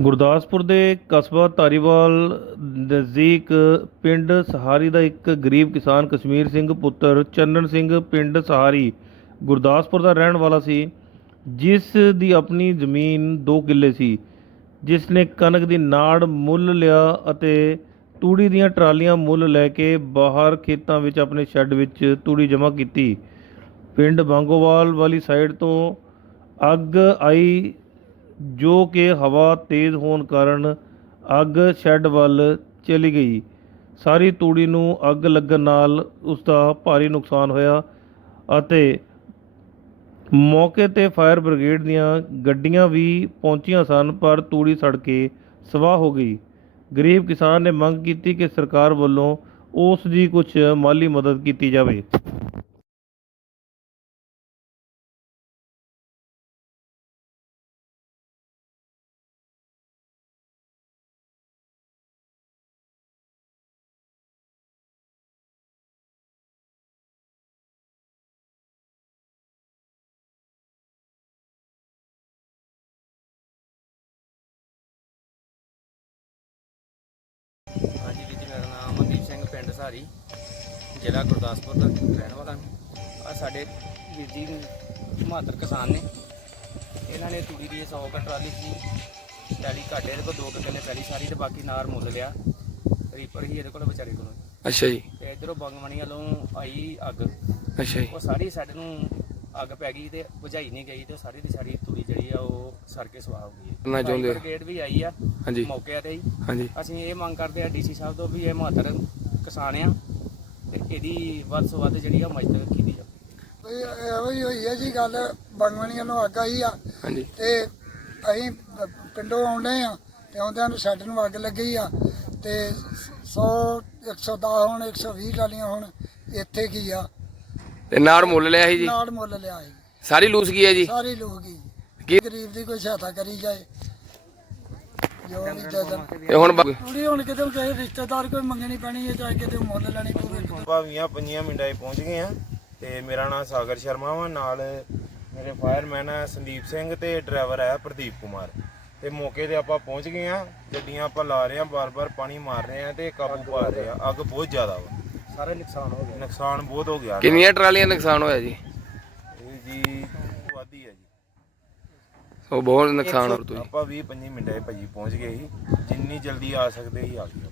ਗੁਰਦਾਸਪੁਰ ਦੇ ਕਸਬਾ ਧਾਰੀਵਾਲ ਨਜ਼ਦੀਕ ਪਿੰਡ ਸਹਾਰੀ ਦਾ ਇੱਕ ਗਰੀਬ ਕਿਸਾਨ ਕਸ਼ਮੀਰ ਸਿੰਘ ਪੁੱਤਰ ਚੰਨਣ ਸਿੰਘ ਪਿੰਡ ਸਹਾਰੀ ਗੁਰਦਾਸਪੁਰ ਦਾ ਰਹਿਣ ਵਾਲਾ ਸੀ, ਜਿਸ ਦੀ ਆਪਣੀ ਜ਼ਮੀਨ 2 ਕਿੱਲੇ ਸੀ, ਜਿਸ ਨੇ ਕਣਕ ਦੀ ਨਾੜ ਮੁੱਲ ਲਿਆ ਅਤੇ ਤੂੜੀ ਦੀਆਂ ਟਰਾਲੀਆਂ ਮੁੱਲ ਲੈ ਕੇ ਬਾਹਰ ਖੇਤਾਂ ਵਿੱਚ ਆਪਣੇ ਸ਼ੈੱਡ ਵਿੱਚ ਤੂੜੀ ਜਮ੍ਹਾਂ ਕੀਤੀ। ਪਿੰਡ ਬਾਂਗੋਵਾਲ ਵਾਲੀ ਸਾਈਡ ਤੋਂ ਅੱਗ ਆਈ ਜੋ ਕਿ ਹਵਾ ਤੇਜ਼ ਹੋਣ ਕਾਰਨ ਅੱਗ ਸ਼ੈੱਡ ਵੱਲ ਚਲੀ ਗਈ। ਸਾਰੀ ਤੂੜੀ ਨੂੰ ਅੱਗ ਲੱਗਣ ਨਾਲ ਉਸ ਦਾ ਭਾਰੀ ਨੁਕਸਾਨ ਹੋਇਆ ਅਤੇ ਮੌਕੇ ਤੇ ਫਾਇਰ ਬ੍ਰਿਗੇਡ ਦੀਆਂ ਗੱਡੀਆਂ ਵੀ ਪਹੁੰਚੀਆਂ ਸਨ, ਪਰ ਤੂੜੀ ਸੜ ਕੇ ਸਵਾਹ ਹੋ ਗਈ। ਗਰੀਬ ਕਿਸਾਨ ਨੇ ਮੰਗ ਕੀਤੀ ਕਿ ਸਰਕਾਰ ਵੱਲੋਂ ਉਸ ਦੀ ਕੁਝ ਮਾਲੀ ਮਦਦ ਕੀਤੀ ਜਾਵੇ। ਸਾਰੀ ਜ਼ਿਲ੍ਹਾ ਗੁਰਦਾਸਪੁਰ ਦਾ ਰਹਿਣ ਵਾਲਾ ਆ ਸਾਡੇ ਵੀਰ ਜੀ ਮਾਤਰ ਕਿਸਾਨ ਨੇ। ਇਹਨਾਂ ਨੇ ਤੂੜੀ ਦੀ 100 ਕੁ ਟਰਾਲੀ ਸੀ ਟਰਾਲੀ ਘਾਟੇ ਦੇ ਕੋਲ ਦੋ ਕੁ ਕਿੱਲੇ ਪਹਿਲੀ ਸਾਰੀ ਤੇ ਬਾਕੀ ਨਾਰ ਮੁੱਲ ਲਿਆ ਰੀਪਰ ਹੀ ਇਹਦੇ ਕੋਲ ਵਿਚਾਰੇ ਕੋਲ। ਅੱਛਾ ਜੀ। ਤੇ ਇਧਰੋਂ ਬੰਗਮਣੀ ਵੱਲੋਂ ਆਈ ਅੱਗ। ਅੱਛਾ ਜੀ। ਉਹ ਸਾਰੀ ਸਾਡੇ ਨੂੰ ਅੱਗ ਪੈ ਗਈ ਤੇ ਬੁਝਾਈ ਨਹੀਂ ਗਈ ਤੇ ਸਾਰੀ ਦੀ ਸਾਰੀ ਤੂੜੀ ਜਿਹੜੀ ਆ ਉਹ ਸੜ ਕੇ ਸਵਾਹ ਹੋ ਗਈ ਕਰਨਾ ਚਾਹੁੰਦੇ ਹੋ? ਬ੍ਰਿਗੇਡ ਵੀ ਆਈ ਆ ਹਾਂਜੀ। ਮੌਕੇ ਤੇ ਹੀ। ਹਾਂਜੀ। ਅਸੀਂ ਇਹ ਮੰਗ ਕਰਦੇ ਆ ਡੀਸੀ ਸਾਹਿਬ ਤੋਂ ਵੀ ਇਹ ਮਹੱਤਰ ਕਿਸਾਨ ਆ ਤੇ ਇਹਦੀ ਵੱਧ ਤੋਂ ਵੱਧ ਜਿਹੜੀ ਆ ਮਦਦ ਕੀਤੀ ਜਾਵੇ। ਵੀ ਇਹੋ ਹੀ ਹੋਈ ਹੈ ਜੀ ਗੱਲ ਬੰਗਵਣੀਆਂ ਨੂੰ ਅੱਗ ਆਈ ਆ। ਹਾਂਜੀ। ਤੇ ਅਸੀਂ ਪਿੰਡੋਂ ਆਉਂਦੇ ਆ ਤੇ ਆਉਂਦਿਆਂ ਨੂੰ ਸਾਡੇ ਨੂੰ ਅੱਗ ਲੱਗੀ ਆ। ਤੇ 100 110 ਹੁਣ 120 ਟਾਲੀਆਂ ਹੁਣ ਇੱਥੇ ਕੀ ਆ। ਤੇ ਨਾੜ ਮੁੱਲ ਲਿਆ ਸੀ ਜੀ? ਨਾਲ ਮੁੱਲ ਲਿਆ ਸੀ। ਸਾਰੀ ਲੂਸ ਗਈ ਹੈ ਜੀ? ਸਾਰੇ ਲੋਕ ਹੀ ਕੀ ਗਰੀਬ ਦੀ ਕੋਈ ਸਹਾਇਤਾ ਕਰੀ ਜਾਏ। ਤੇ ਹੁਣ ਬ- ਕੁੜੀ ਹੁਣ ਕਿਤੇ ਕਿਸੇ ਰਿਸ਼ਤੇਦਾਰ ਕੋਈ ਮੰਗਣੀ ਪੈਣੀ ਹੈ ਚਾਹੇ ਕਿਤੇ ਮੁੱਲ ਲੈਣੀ ਪਵੇ ਭਾਵੀਆਂ ਪੰਜੀਆਂ ਮਿੰਟਾਂ 'ਚ ਪਹੁੰਚ ਗਏ ਆ ਤੇ ਮੇਰਾ ਨਾਮ ਸਾਗਰ ਸ਼ਰਮਾ ਵਾ ਨਾਲ ਮੇਰੇ ਫਾਇਰਮੈਨ ਆ ਸੰਦੀਪ ਸਿੰਘ ਤੇ ਡਰਾਈਵਰ ਆ ਪ੍ਰਦੀਪ ਕੁਮਾਰ। ਤੇ ਮੌਕੇ ਤੇ ਆਪਾਂ ਪਹੁੰਚ ਗਏ ਆ ਗੱਡੀਆਂ ਆਪਾਂ ਲਾ ਰਹੇ ਆ ਬਾਰ-ਬਾਰ ਪਾਣੀ ਮਾਰ ਰਹੇ ਆ ਤੇ ਕਾਬੂ ਪਾ ਰਹੇ ਆ ਅੱਗ ਬਹੁਤ ਜ਼ਿਆਦਾ ਵਾ। ਸਾਰਾ ਨੁਕਸਾਨ ਹੋ ਗਿਆ ਨੁਕਸਾਨ ਬਹੁਤ ਹੋ ਗਿਆ। ਕਿੰਨੀਆਂ ਟਰਾਲੀਆਂ ਨੁਕਸਾਨ ਹੋਇਆ ਜੀ? ਇਹ ਜੀ ਵਾਦੀ ਆ ਜੀ। ਉਹ ਬਹੁਤ ਨੁਕਸਾਨ ਹੋ ਤੁਸੀਂ ਆਪਾਂ 20 25 ਮਿੰਟਾਂ 'ਚ ਭਾਜੀ ਪਹੁੰਚ ਗਏ ਸੀ। ਜਿੰਨੀ ਜਲਦੀ ਆ ਸਕਦੇ ਸੀ ਆ ਗਏ।